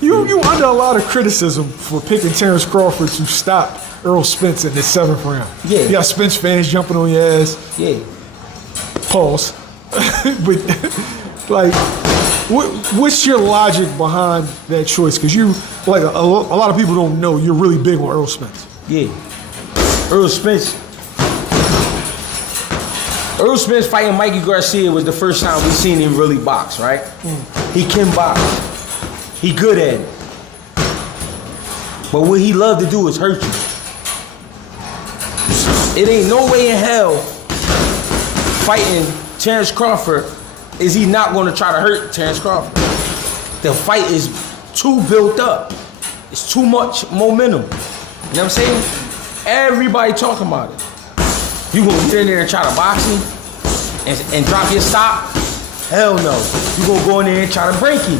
You under a lot of criticism for picking Terence Crawford to stop Errol Spence in the 7th round. Yeah. You got Spence fans jumping on your ass. Yeah. Pause. But, like, what's your logic behind that choice? Because you, like, a lot of people don't know you're really big on Errol Spence. Yeah. Errol Spence fighting Mikey Garcia was the first time we seen him really box, right? He can box. He good at it. But what he love to do is hurt you. It ain't no way in hell fighting Terence Crawford is he not going to try to hurt Terence Crawford. The fight is too built up. It's too much momentum. You know what I'm saying? Everybody talking about it. You gonna get in there and try to box him and drop your stop? Hell no. You gonna go in there and try to break him.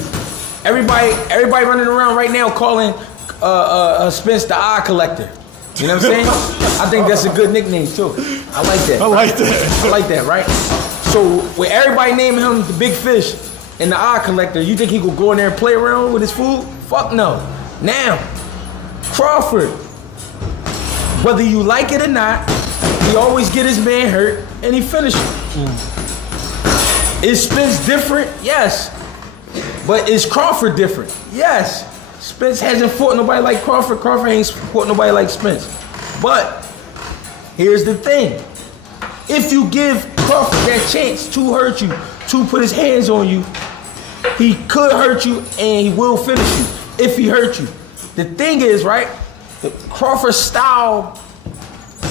Everybody running around right now calling Spence the eye collector. You know what I'm saying? I think that's a good nickname too. I like that. I like that. I like that, right? So with everybody naming him the big fish and the eye collector, you think he could go in there and play around with his food? Fuck no. Now, Crawford, whether you like it or not, he always get his man hurt and he finishes him. Is Spence different? Yes. But is Crawford different? Yes. Spence hasn't fought nobody like Crawford. Crawford ain't fought nobody like Spence. But here's the thing. If you give Crawford that chance to hurt you, to put his hands on you, he could hurt you and he will finish you if he hurt you. The thing is, right, the Crawford style,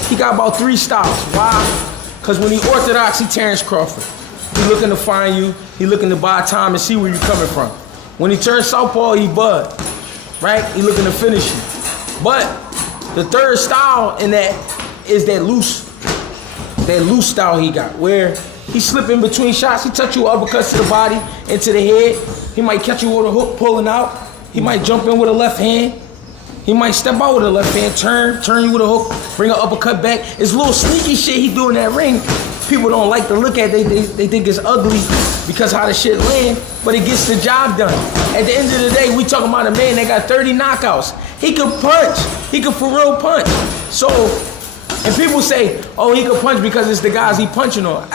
he got about 3 styles. Why? Because when he orthodox, he Terence Crawford. He looking to find you. He looking to buy time and see where you're coming from. When he turns southpaw, he bud, right? He looking to finish you. But the third style in that is that loose style he got, where he slip in between shots. He touch you uppercuts to the body, into the head. He might catch you with a hook pulling out. He might jump in with a left hand. He might step out with a left hand, turn you with a hook, bring an uppercut back. It's little sneaky shit he do in that ring. People don't like to look at. They think it's ugly because how the shit land, but it gets the job done. At the end of the day, we talking about a man that got 30 knockouts. He can punch. He can for real punch. So, and people say, oh, he can punch because it's the guys he punching on.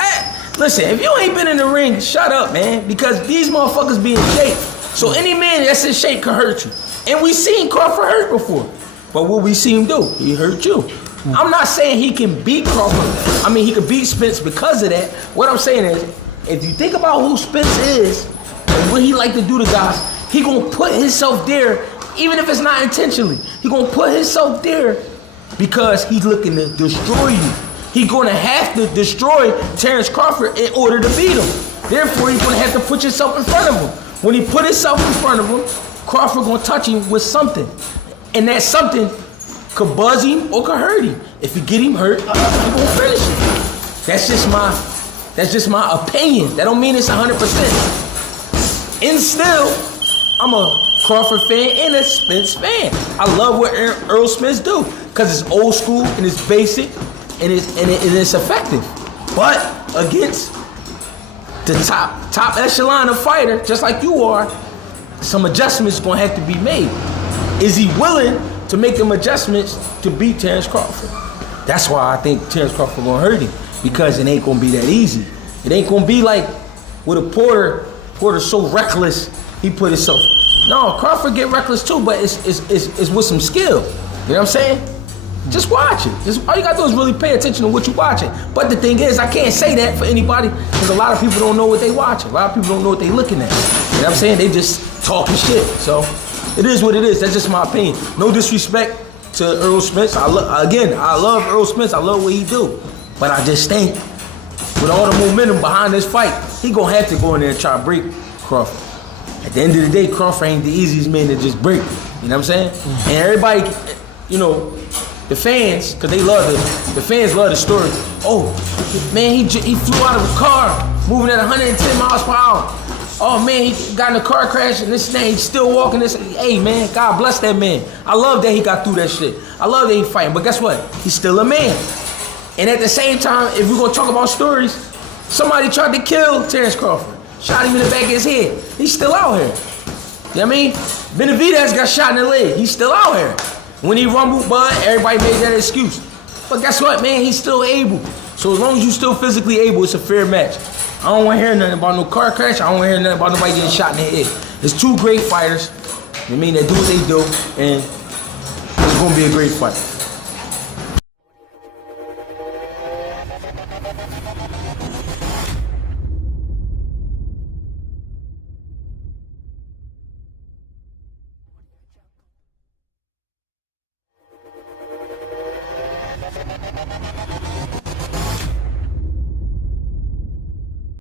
Listen, if you ain't been in the ring, shut up, man, because these motherfuckers be in shape. So any man that's in shape can hurt you. And we seen Crawford hurt before. But what we see him do, he hurt you. I'm not saying he can beat Crawford. I mean, he could beat Spence because of that. What I'm saying is, if you think about who Spence is and what he like to do to guys, he gonna put himself there, even if it's not intentionally. He gonna put himself there because he's looking to destroy you. He gonna have to destroy Terence Crawford in order to beat him. Therefore, he's gonna have to put yourself in front of him. When he put himself in front of him, Crawford gonna touch him with something. And that something could buzz him or could hurt him. If you get him hurt, he gonna finish him. That's just my opinion. That don't mean it's 100%. And still, I'm a Crawford fan and a Spence fan. I love what Errol Spence do because it's old school and it's basic and it's effective. But against the top echelon of fighter, just like you are, some adjustments gonna have to be made. Is he willing to make them adjustments to beat Terence Crawford? That's why I think Terence Crawford gonna hurt him, because it ain't gonna be that easy. It ain't gonna be like with a Porter's so reckless, he put himself. No, Crawford get reckless too, but it's with some skill. You know what I'm saying? Just watch it. All you gotta do is really pay attention to what you're watching. But the thing is, I can't say that for anybody because a lot of people don't know what they watching. A lot of people don't know what they looking at. You know what I'm saying? They just talking shit. So it is what it is. That's just my opinion. No disrespect to Errol Spence. I love Errol Spence. I love what he do. But I just think with all the momentum behind this fight, he gonna have to go in there and try to break Crawford. At the end of the day, Crawford ain't the easiest man to just break. You know what I'm saying? And everybody, you know, the fans, because the fans love the story. Oh, man, he flew out of a car, moving at 110 miles per hour. Oh, man, he got in a car crash and this thing, he's still walking this. Hey, man, God bless that man. I love that he got through that shit. I love that he fighting, but guess what? He's still a man. And at the same time, if we're going to talk about stories, somebody tried to kill Terence Crawford. Shot him in the back of his head. He's still out here. You know what I mean? Benavidez got shot in the leg. He's still out here. When he rumbled, bud, everybody made that excuse. But guess what, man? He's still able. So as long as you're still physically able, it's a fair match. I don't want to hear nothing about no car crash. I don't want to hear nothing about nobody getting shot in the head. There's two great fighters. You know what I mean? They do what they do, and it's going to be a great fight.